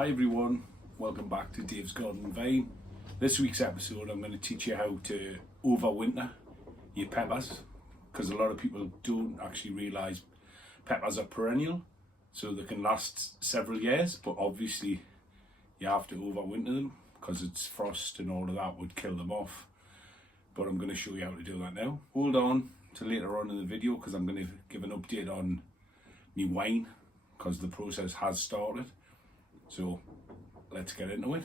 Hi everyone, welcome back to Dave's Garden and Vine. This week's episode I'm going to teach you how to overwinter your peppers, because a lot of people don't actually realise peppers are perennial, so they can last several years, but obviously you have to overwinter them because it's frost and all of that would kill them off. But I'm going to show you how to do that now. Hold on to later on in the video because I'm going to give an update on my wine because the process has started. So let's get into it.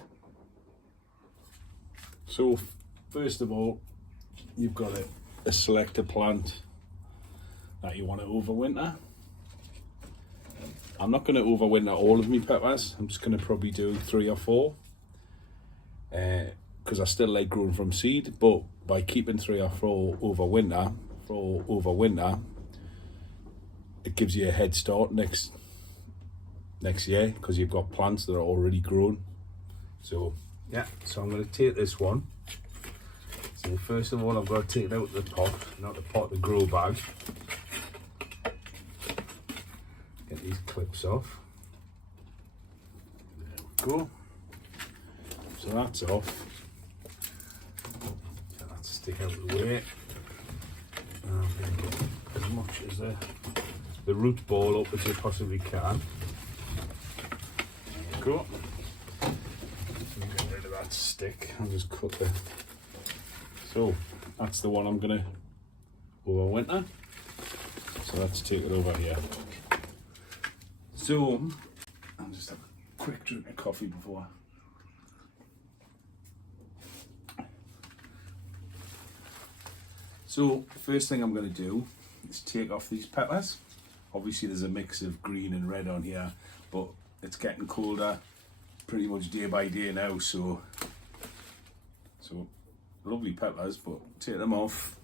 So first of all, you've got to select a plant that you want to overwinter. I'm not going to overwinter all of my peppers. I'm just going to probably do 3 or 4 because I still like growing from seed, but by keeping 3 or 4 overwinter, it gives you a head start next year because you've got plants that are already grown. So yeah, so I'm going to take this one. So first of all, I've got to take it out of the pot, not the pot, the grow bag. Get these clips off. There we go. So that's off. So that's stick out of the way. And I'm going to get as much as the root ball up as you possibly can. Go. Get rid of that stick. I'll just cut it. So that's the one I'm gonna overwinter. So let's take it over here. So I'll just have a quick drink of coffee before. So first thing I'm gonna do is take off these peppers. Obviously there's a mix of green and red on here, but it's getting colder pretty much day by day now, so lovely peppers, but take them off.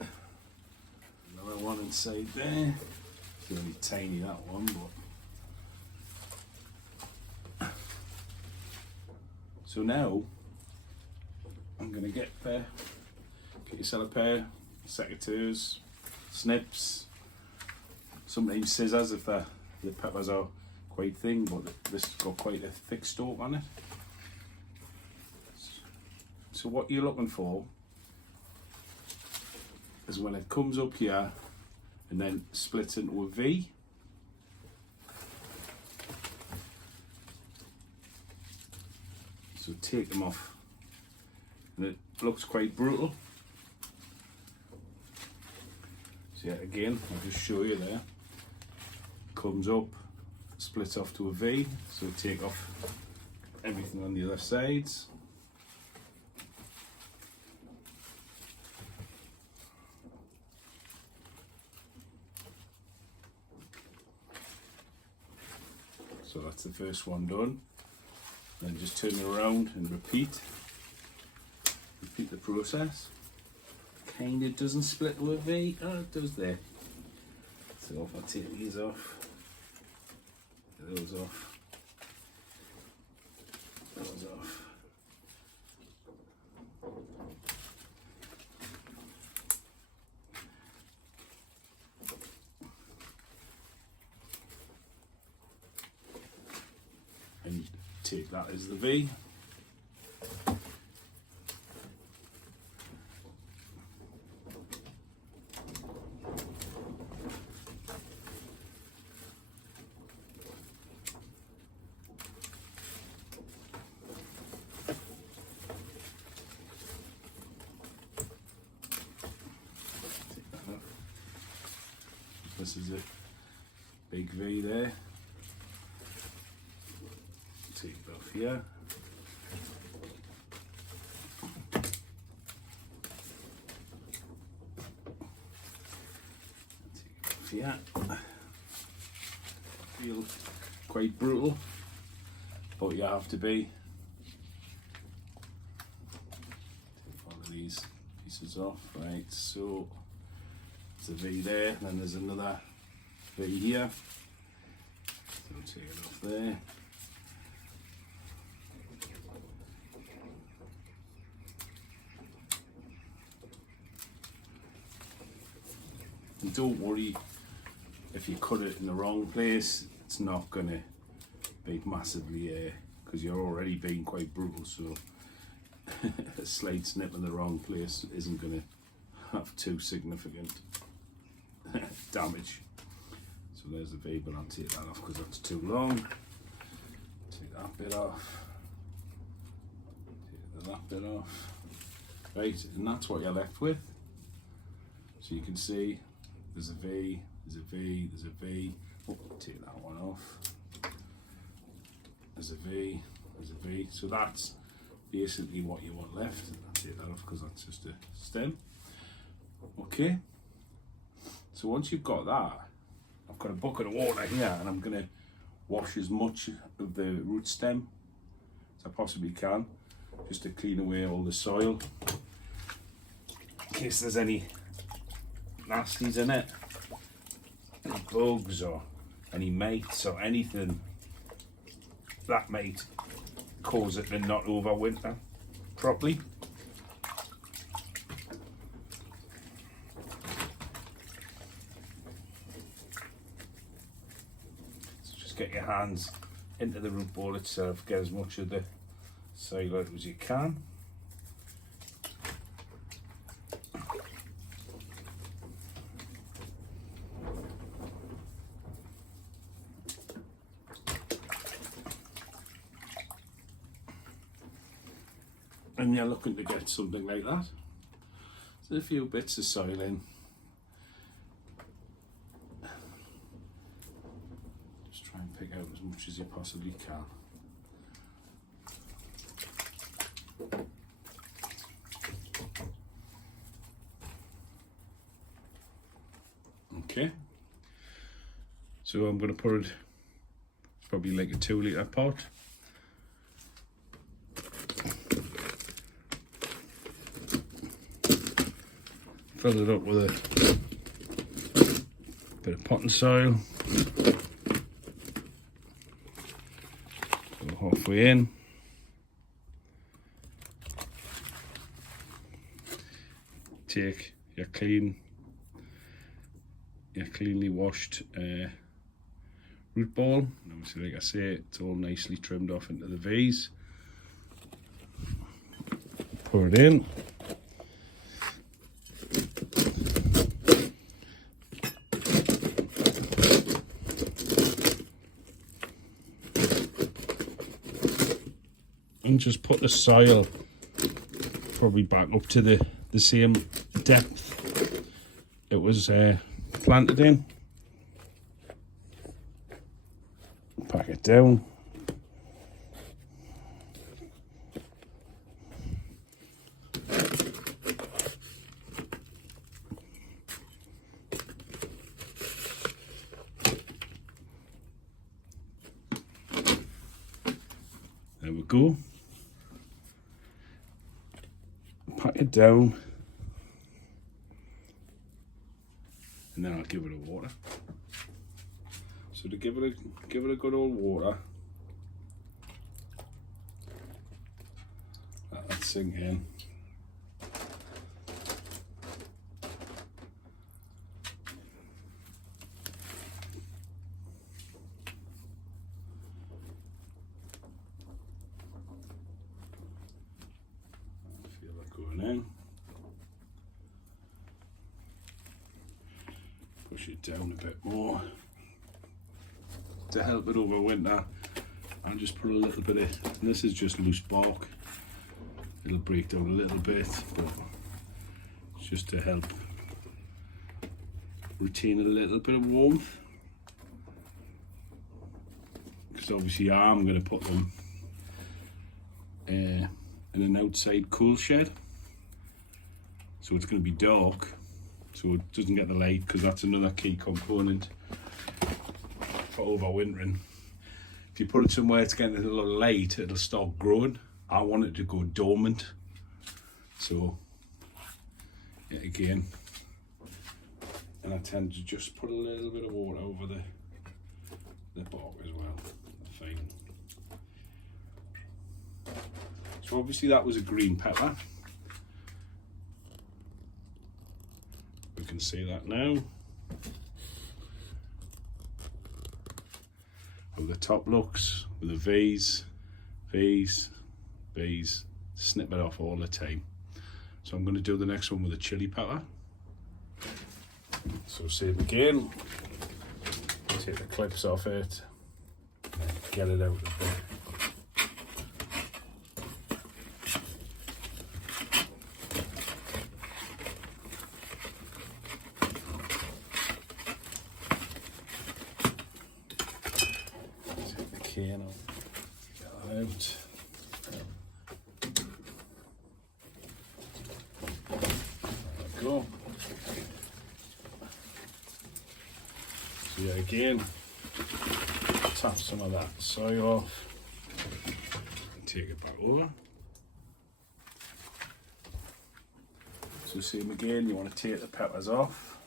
Another one inside there. It's really tiny, that one, but so now I'm gonna get yourself a pair, secateurs, snips, sometimes scissors if the peppers are quite thin, but this has got quite a thick stalk on it. So what you're looking for is when it comes up here and then splits into a V. So take them off, and it looks quite brutal. So yeah, again, I'll just show you there. Comes up, splits off to a V, so take off everything on the other sides. So that's the first one done. Then just turn it around and repeat the process. Kind of doesn't split to a V, oh it does there. So if I take these off, those off, those off. And take that as the V. This is a big V there. Take it off here. Take it off here. Feel quite brutal, but you have to be. Take all of these pieces off, right? So there's a V there, and then there's another V here. So take it off there. And don't worry if you cut it in the wrong place, it's not going to be massively because you're already being quite brutal, so a slight snip in the wrong place isn't going to have too significant damage. So there's the V, but I'll take that off because that's too long. Take that bit off. Take that bit off. Right, and that's what you're left with. So you can see there's a V, there's a V, there's a V. Oh, take that one off. There's a V, there's a V. So that's basically what you want left. I'll take that off because that's just a stem. Okay. So once you've got that, I've got a bucket of water here and I'm going to wash as much of the root stem as I possibly can, just to clean away all the soil, in case there's any nasties in it, any bugs or any mites or anything that might cause it to not overwinter properly. Get your hands into the root ball itself, get as much of the soil out as you can. And you're looking to get something like that. So a few bits of soil in. Pick out as much as you possibly can. Okay, so I'm going to put it probably like a 2 litre pot. Fill it up with a bit of potting soil. Halfway in. Take your cleanly washed root ball. And obviously, like I say, it's all nicely trimmed off into the V's. Pour it in. And just put the soil probably back up to the same depth it was planted in. Pack it down. There we go. Pack it down, and then I'll give it a water. So to give it a good old water, let that sink in. In. Push it down a bit more to help it overwinter. I'll just put a little bit of, and this is just loose bark, it'll break down a little bit, but it's just to help retain a little bit of warmth, because obviously I'm going to put them in an outside cool shed. So it's going to be dark, so it doesn't get the light, because that's another key component for overwintering. If you put it somewhere it's getting a little light, it'll start growing. I want it to go dormant. So, yeah, again, and I tend to just put a little bit of water over the bark as well. Fine. So obviously that was a green pepper. We can see that now. the top looks with the V's, V's, V's, snip it off all the time. So I'm going to do the next one with a chili pepper. So same again, take the clips off it, get it out of there. Take the cane out, get that out. There we go. So yeah, again, tap some of that soy off and take it back over. So same again, you want to take the peppers off.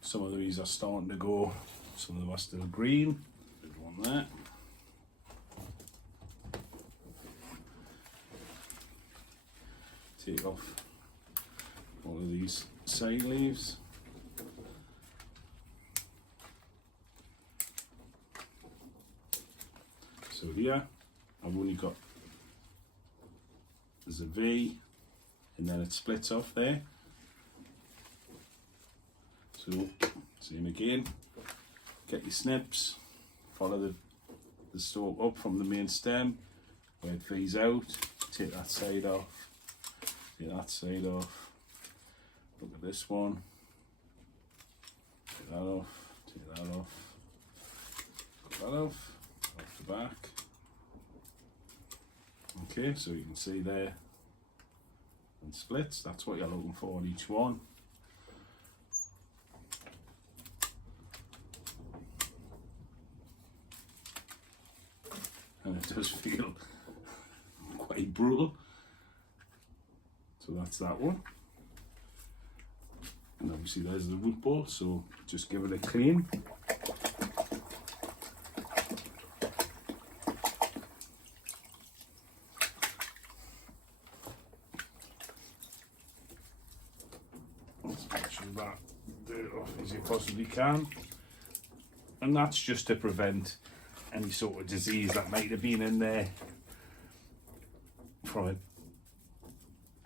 Some of these are starting to go, some of them are still green. Good one there. Take off all of these side leaves. So here, I've only got, there's a V, and then it splits off there. So, same again, get your snips, follow the stalk up from the main stem, where it V's out, take that side off, take that side off, look at this one, take that off, take that off, cut that off the back. Okay, so you can see there, and splits, that's what you're looking for on each one. And it does feel quite brutal. So that's that one. And obviously there's the root ball, so just give it a clean. That dirt off as you possibly can, and that's just to prevent any sort of disease that might have been in there from it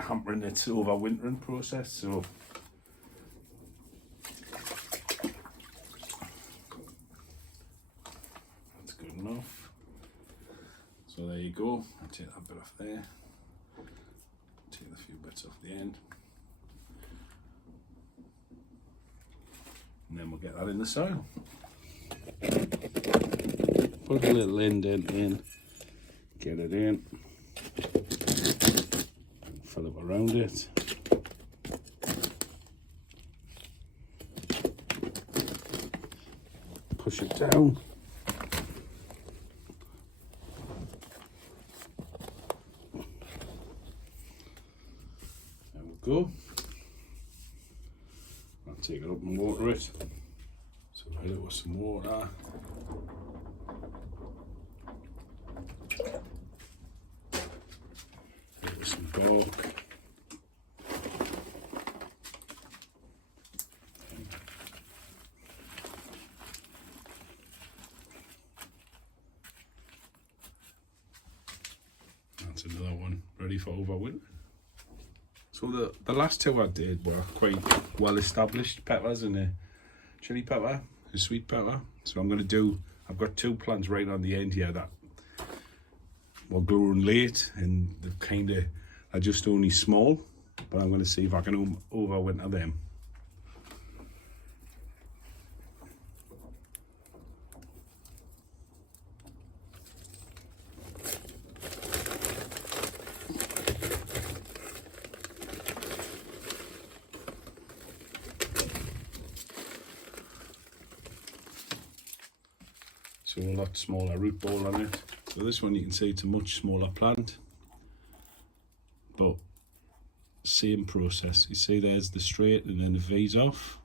hampering its overwintering process. So that's good enough. So there you go. I'll take that bit off there, take a few bits off the end. And then we'll get that in the soil. Put a little indent in, get it in, and fill it around it. Push it down. There we go. I'll take it up and water it. So fill it with some water. Fill it with some bark. That's another one ready for overwinter. So the last two I did were quite well established peppers, and a chili pepper, a sweet pepper. So I'm going to do, I've got two plants right on the end here that were growing late, and they've kind of are just only small, but I'm going to see if I can overwinter them. So a lot smaller root ball on it. So this one you can see it's a much smaller plant, but same process. You see there's the straight and then the V's off.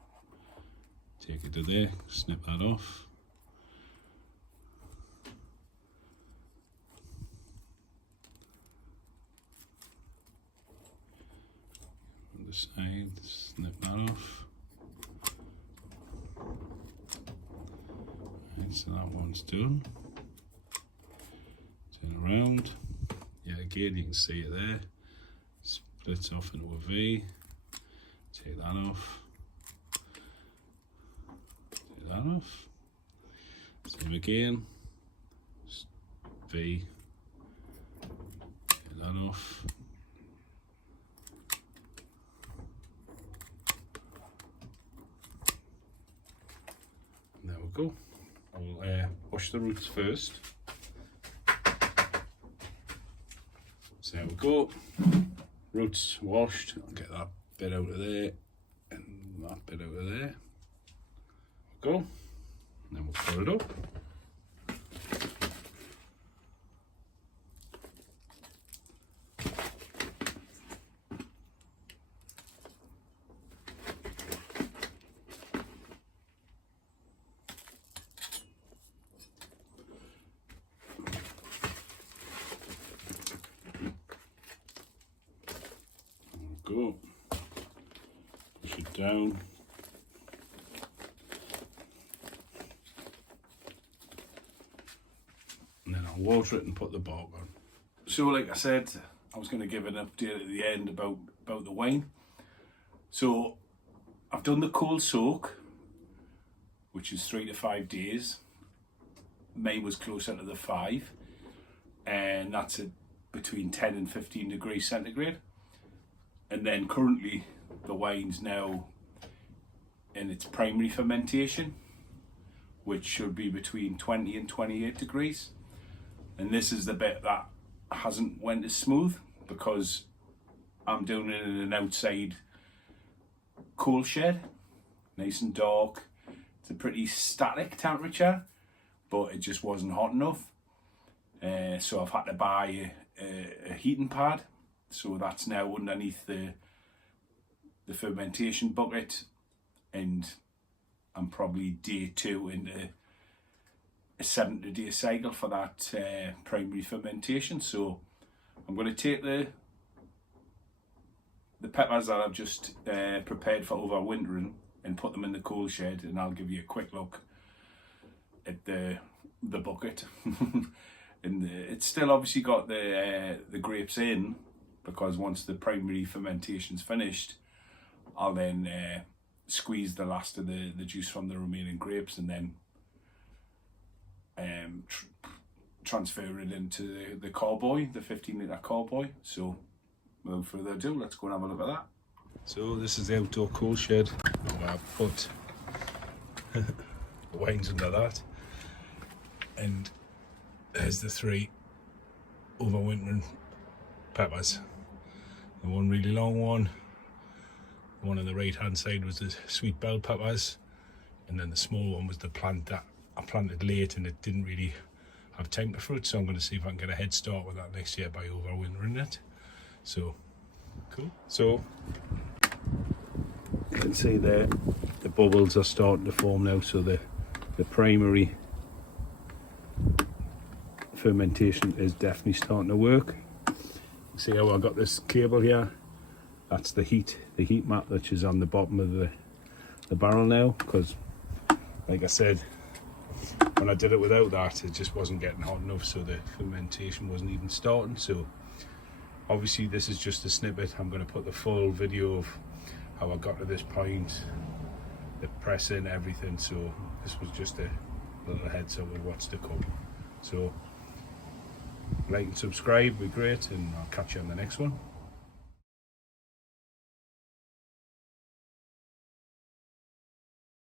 Take it to there, snip that off. On the side, snip that off. So that one's done. Turn around. Yeah, again you can see it there. Splits off into a V. Take that off. Take that off. Same again. V. Take that off. And there we go. I'll wash the roots first. So there we go. Roots washed. I'll get that bit out of there and that bit out of there. Go. And then we'll fill it up. Go. Push it down. And then I'll water it and put the bark on. So like I said, I was going to give an update at the end about the wine. So I've done the cold soak, which is 3 to 5 days. Mine was closer to the 5, and that's at between 10 and 15 degrees centigrade. And then currently the wine's now in its primary fermentation, which should be between 20 and 28 degrees. And this is the bit that hasn't went as smooth because I'm doing it in an outside coal shed, nice and dark. It's a pretty static temperature, but it just wasn't hot enough. So I've had to buy a heating pad. So that's now underneath the fermentation bucket, and I'm probably day 2 into a 70-day cycle for that primary fermentation. So I'm going to take the peppers that I've just prepared for overwintering and put them in the coal shed, and I'll give you a quick look at the bucket. And it's still obviously got the grapes in, because once the primary fermentation's finished, I'll then squeeze the last of the juice from the remaining grapes, and then transfer it into the carboy, the 15-litre carboy. So without further ado, let's go and have a look at that. So this is the outdoor coal shed. I've put the wines under that, and there's the 3 overwintering peppers. The one really long one, the one on the right hand side was the sweet bell peppers, and then the small one was the plant that I planted late and it didn't really have time to fruit, so I'm going to see if I can get a head start with that next year by overwintering it. So cool. So you can see there the bubbles are starting to form now, so the primary fermentation is definitely starting to work. See how I got this cable here? That's the heat mat that is on the bottom of the barrel now, because like I said, when I did it without that, it just wasn't getting hot enough, so the fermentation wasn't even starting. So obviously this is just a snippet. I'm going to put the full video of how I got to this point, the pressing, everything. So this was just a little heads up of what's to come. So like and subscribe would be great, and I'll catch you on the next one.